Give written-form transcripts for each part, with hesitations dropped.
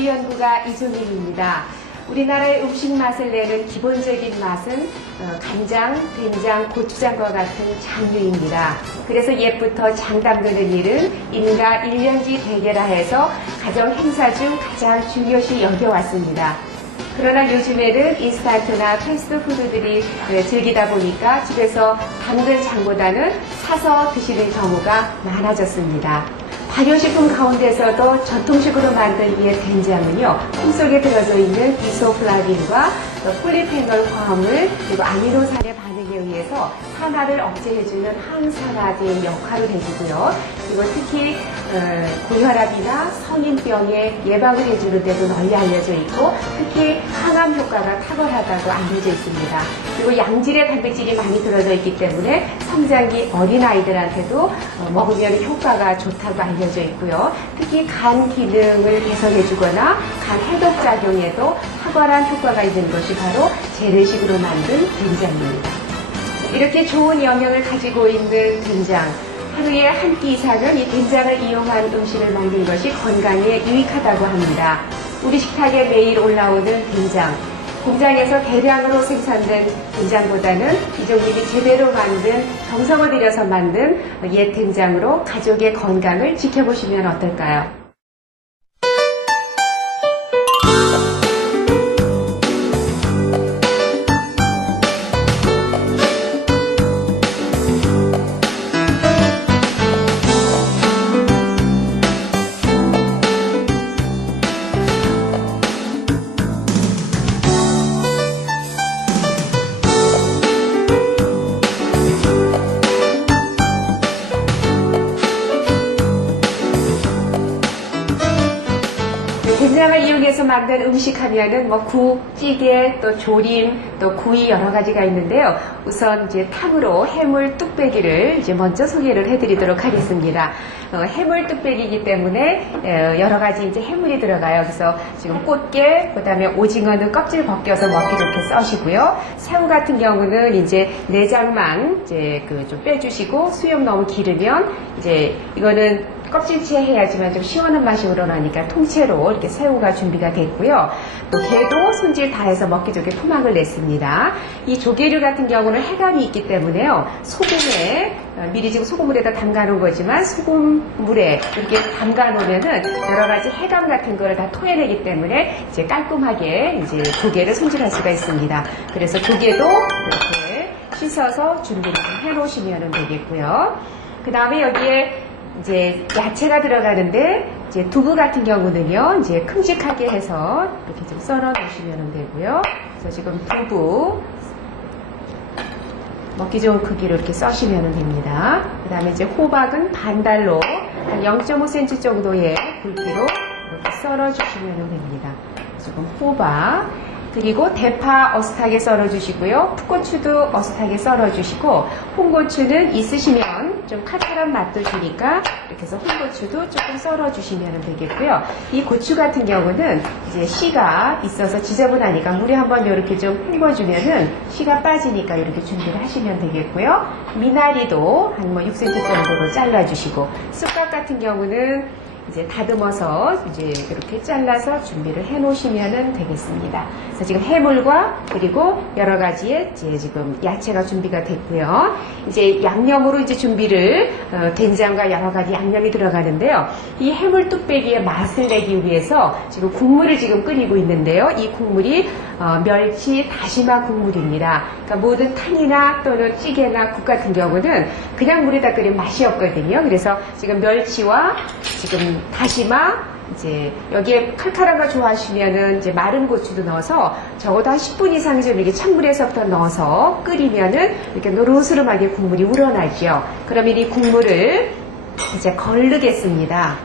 요리연구가 이종일입니다. 우리나라의 음식 맛을 내는 기본적인 맛은 간장, 된장, 고추장과 같은 장류입니다. 그래서 옛부터 장 담그는 일은 인가 일년지 대계라해서 가정 행사 중 가장 중요시 여겨왔습니다. 그러나 요즘에는 인스턴트나 패스트푸드들이 즐기다 보니까 집에서 담근 장보다는 사서 드시는 경우가 많아졌습니다. 발효식품 가운데서도 전통식으로 만든 옛 된장은요, 콩 속에 들어져 있는 이소플라빈과 폴리페놀 화합물 그리고 아미노산의 반응에 의해서 산화를 억제해주는 항산화제의 역할을 해주고요. 그리고 특히 고혈압이나 성인병의 예방을 해주는 데도 널리 알려져 있고 특히 항암 효과가 탁월하다고 알려져 있습니다. 그리고 양질의 단백질이 많이 들어져 있기 때문에 성장기 어린아이들한테도 먹으면 효과가 좋다고 알려져 있고요. 특히 간 기능을 개선해주거나 간 해독작용에도 탁월한 효과가 있는 것이 바로 재래식으로 만든 된장입니다. 이렇게 좋은 영양을 가지고 있는 된장, 하루에 한 끼 이상은 이 된장을 이용한 음식을 만든 것이 건강에 유익하다고 합니다. 우리 식탁에 매일 올라오는 된장, 공장에서 대량으로 생산된 된장보다는 이종님이 제대로 만든 정성을 들여서 만든 옛 된장으로 가족의 건강을 지켜보시면 어떨까요? 된장을 이용해서 만든 음식 하면은 국, 찌개, 또 조림, 또 구이 여러 가지가 있는데요. 우선 이제 탕으로 해물 뚝배기를 이제 먼저 소개를 해드리도록 하겠습니다. 해물 뚝배기이기 때문에 여러 가지 이제 해물이 들어가요. 그래서 지금 꽃게, 그다음에 오징어는 껍질 벗겨서 먹기 좋게 써시고요. 새우 같은 경우는 이제 내장만 이제 좀 빼주시고 수염 너무 기르면 이제 이거는 껍질째 해야지만 좀 시원한 맛이 우러나니까 통째로 이렇게 새우가 준비가 됐고요. 또 게도 손질 다 해서 먹기 좋게 토막을 냈습니다. 이 조개류 같은 경우는 해감이 있기 때문에요. 소금에 미리 지금 소금물에다 담가 놓은 거지만 소금물에 이렇게 담가 놓으면은 여러 가지 해감 같은 거를 다 토해내기 때문에 이제 깔끔하게 이제 조개를 손질할 수가 있습니다. 그래서 조개도 이렇게 씻어서 준비를 해 놓으시면 되겠고요. 그 다음에 여기에 이제 야채가 들어가는데 이제 두부 같은 경우는요 이제 큼직하게 해서 이렇게 좀 썰어 놓으시면 되고요. 그래서 지금 두부 먹기 좋은 크기로 이렇게 써시면 됩니다. 그 다음에 이제 호박은 반달로 한 0.5cm 정도의 굵기로 이렇게 썰어 주시면 됩니다. 지금 호박 그리고 대파 어슷하게 썰어 주시고요. 풋고추도 어슷하게 썰어 주시고 홍고추는 있으시면 좀 칼칼한 맛도 주니까 이렇게 해서 홍고추도 조금 썰어 주시면 되겠고요. 이 고추 같은 경우는 이제 씨가 있어서 지저분하니까 물에 한번 이렇게 좀 헹궈주면은 씨가 빠지니까 이렇게 준비를 하시면 되겠고요. 미나리도 한 6cm 정도로 잘라 주시고 쑥갓 같은 경우는 이제 다듬어서 이제 이렇게 잘라서 준비를 해 놓으시면 되겠습니다. 그래서 지금 해물과 그리고 여러 가지의 이제 지금 야채가 준비가 됐고요. 이제 양념으로 이제 준비를 된장과 여러 가지 양념이 들어가는데요. 이 해물 뚝배기의 맛을 내기 위해서 지금 국물을 지금 끓이고 있는데요. 이 국물이 멸치 다시마 국물입니다. 그러니까 모든 탕이나 또는 찌개나 국 같은 경우는 그냥 물에다 끓이면 맛이 없거든요. 그래서 지금 멸치와 지금 다시마 이제 여기에 칼칼한 거 좋아하시면은 이제 마른 고추도 넣어서 적어도 한 10분 이상 좀 이렇게 찬물에서부터 넣어서 끓이면은 이렇게 노릇스름하게 국물이 우러나죠. 그러면 이 국물을 이제 걸르겠습니다.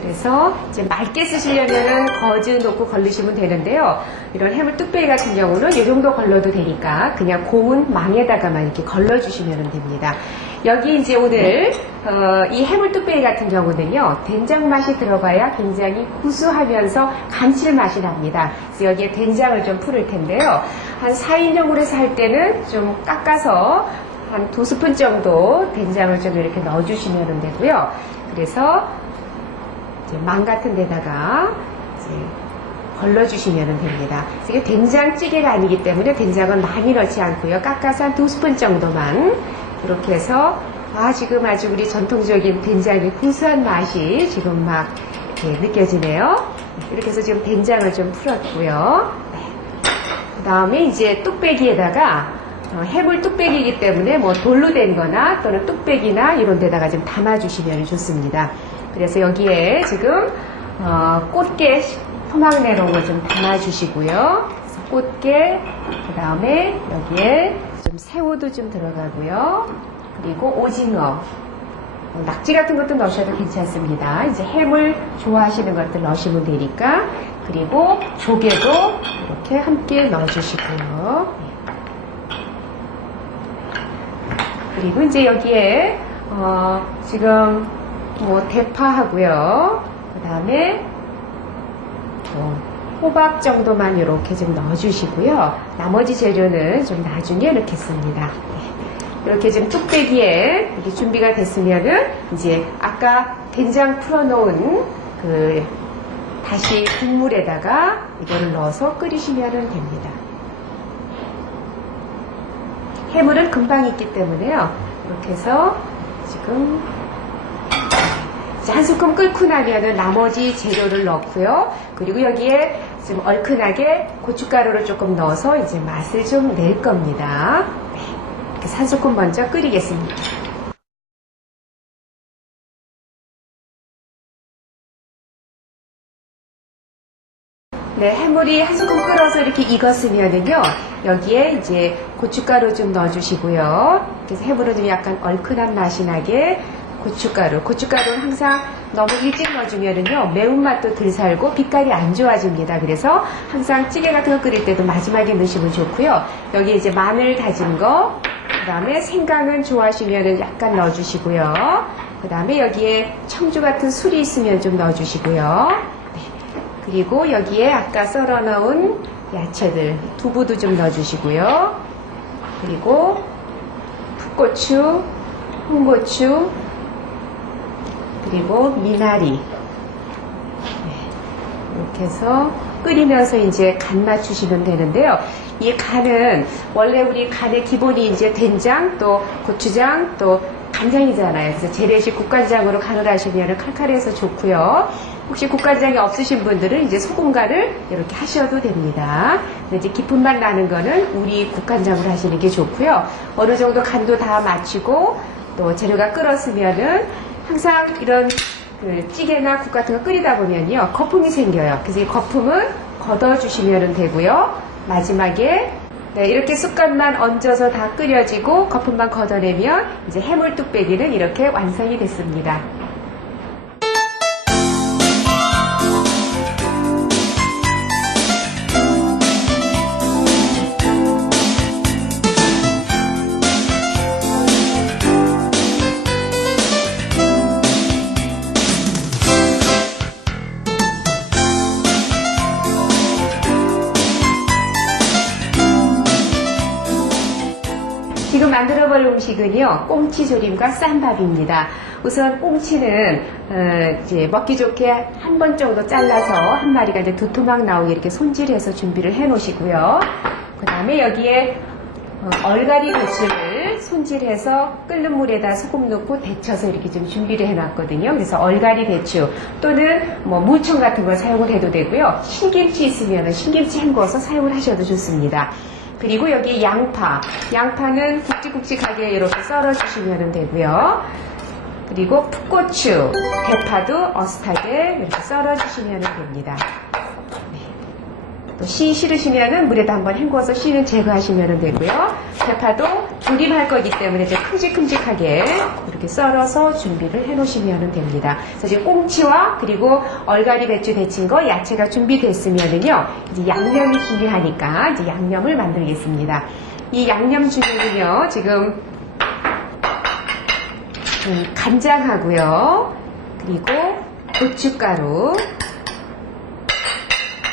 그래서 이제 맑게 쓰시려면은 거즈 놓고 걸르시면 되는데요. 이런 해물 뚝배기 같은 경우는 이 정도 걸러도 되니까 그냥 고운 망에다가만 이렇게 걸러주시면 됩니다. 여기 이제 오늘 이 해물 뚝배기 같은 경우는요 된장 맛이 들어가야 굉장히 구수하면서 감칠맛이 납니다. 그래서 여기에 된장을 좀 풀을 텐데요. 한 4인용으로 해서 할 때는 좀 깎아서 한 2스푼 정도 된장을 좀 이렇게 넣어주시면 되고요. 그래서 이제 망 같은 데다가 이제 걸러주시면 됩니다. 이게 된장찌개가 아니기 때문에 된장은 많이 넣지 않고요. 깎아서 한 2스푼 정도만 이렇게 해서 지금 아주 우리 전통적인 된장의 구수한 맛이 지금 막 이렇게 느껴지네요. 이렇게 해서 지금 된장을 좀 풀었고요. 그 다음에 이제 뚝배기에다가 해물 뚝배기이기 때문에 뭐 돌로 된 거나 또는 뚝배기나 이런 데다가 좀 담아주시면 좋습니다. 그래서 여기에 지금 꽃게 토막내놓은 거 좀 담아주시고요. 꽃게, 그 다음에 여기에 좀 새우도 좀 들어가고요. 그리고 오징어, 낙지 같은 것도 넣으셔도 괜찮습니다. 이제 해물 좋아하시는 것들 넣으시면 되니까. 그리고 조개도 이렇게 함께 넣어주시고요. 그리고 이제 여기에 지금 뭐 대파하고요. 그 다음에 호박 정도만 이렇게 좀 넣어주시고요. 나머지 재료는 좀 나중에 넣겠습니다. 이렇게 좀 뚝배기에 이렇게 준비가 됐으면은 이제 아까 된장 풀어놓은 그 다시 국물에다가 이거를 넣어서 끓이시면 됩니다. 해물은 금방 익기 때문에요. 이렇게 해서 지금 한 스푼 끓고 나면은 나머지 재료를 넣고요. 그리고 여기에 좀 얼큰하게 고춧가루를 조금 넣어서 이제 맛을 좀 낼 겁니다. 이렇게 한 스푼 먼저 끓이겠습니다. 네, 해물이 한 스푼 끓어서 이렇게 익었으면은요, 여기에 이제 고춧가루 좀 넣어주시고요. 그래서 해물은 좀 약간 얼큰한 맛이 나게 고춧가루는 항상 너무 일찍 넣어주면은요, 매운맛도 덜 살고 빛깔이 안 좋아집니다. 그래서 항상 찌개 같은 거 끓일 때도 마지막에 넣으시면 좋고요. 여기 이제 마늘 다진 거, 그 다음에 생강은 좋아하시면은 약간 넣어주시고요. 그 다음에 여기에 청주 같은 술이 있으면 좀 넣어주시고요. 네. 그리고 여기에 아까 썰어 넣은 야채들, 두부도 좀 넣어주시고요. 그리고 풋고추, 홍고추, 그리고 미나리. 이렇게 해서 끓이면서 이제 간 맞추시면 되는데요. 이 간은 원래 우리 간의 기본이 이제 된장, 또 고추장, 또 간장이잖아요. 그래서 재래식 국간장으로 간을 하시면 칼칼해서 좋고요. 혹시 국간장이 없으신 분들은 이제 소금간을 이렇게 하셔도 됩니다. 근데 이제 깊은 맛 나는 거는 우리 국간장으로 하시는 게 좋고요. 어느 정도 간도 다 맞추고 또 재료가 끓었으면은 항상 이런 그 찌개나 국 같은 거 끓이다 보면요, 거품이 생겨요. 그래서 이 거품은 걷어주시면 되고요. 마지막에 네, 이렇게 숟갈만 얹어서 다 끓여지고 거품만 걷어내면 이제 해물 뚝배기는 이렇게 완성이 됐습니다. 지금 만들어볼 음식은요, 꽁치조림과 쌈밥입니다. 우선 꽁치는 이제 먹기 좋게 한 번 정도 잘라서 한 마리가 이제 2토막 나오게 이렇게 손질해서 준비를 해 놓으시고요. 그 다음에 여기에 얼갈이 배추를 손질해서 끓는 물에다 소금 넣고 데쳐서 이렇게 좀 준비를 해놨거든요. 그래서 얼갈이 배추 또는 뭐 무청 같은 걸 사용을 해도 되고요. 신김치 있으면 신김치 헹궈서 사용을 하셔도 좋습니다. 그리고 여기 양파는 굵직굵직하게 이렇게 썰어주시면 되고요. 그리고 풋고추, 대파도 어슷하게 이렇게 썰어주시면 됩니다. 네. 또 씨 싫으시면 물에다 한번 헹궈서 씨는 제거하시면 되고요. 대파도 조림할 거기 때문에 이제 큼직큼직하게 이렇게 썰어서 준비를 해 놓으시면 됩니다. 그래서 지금 꽁치와 그리고 얼갈이 배추 데친 거 야채가 준비됐으면은요, 이제 양념이 준비하니까 이제 양념을 만들겠습니다. 이 양념 준비는요, 지금 간장하고요, 그리고 고춧가루,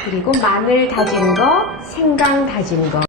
그리고 마늘 다진 거, 생강 다진 거,